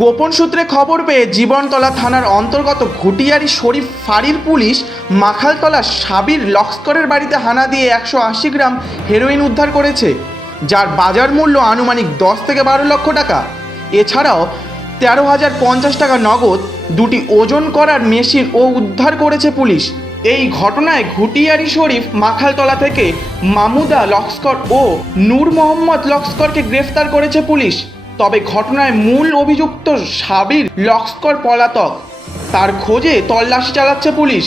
গোপন সূত্রে খবর পেয়ে জীবনতলা থানার অন্তর্গত ঘুটিয়ারি শরীফ ফাঁড়ির পুলিশ মাখালতলা সাবির লস্করের বাড়িতে হানা দিয়ে একশো আশি গ্রাম হেরোইন উদ্ধার করেছে, যার বাজার মূল্য আনুমানিক দশ থেকে বারো লক্ষ টাকা। এছাড়াও তেরো হাজার পঞ্চাশ টাকা নগদ, দুটি ওজন করার মেশিন ও উদ্ধার করেছে পুলিশ। এই ঘটনায় ঘুটিয়ারি শরীফ মাখালতলা থেকে মামুদা লস্কর ও নূর মোহাম্মদ লস্করকে গ্রেফতার করেছে পুলিশ। তবে ঘটনায় মূল অভিযুক্ত সাবির লস্কর পলাতক। তার খোঁজে তল্লাশি চালাচ্ছে police.